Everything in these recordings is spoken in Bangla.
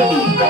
Thank you.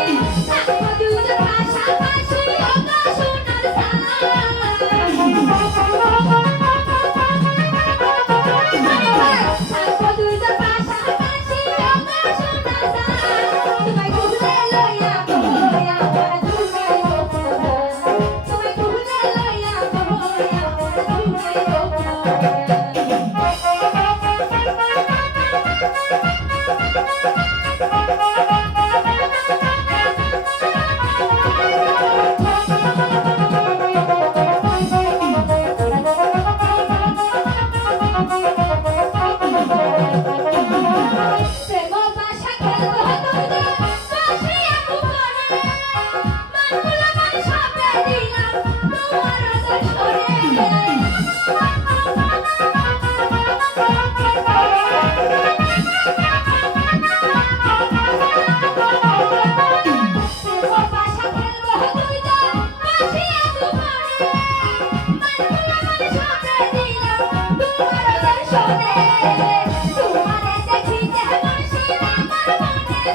তোমার দেখিতে বাসি আমার মনের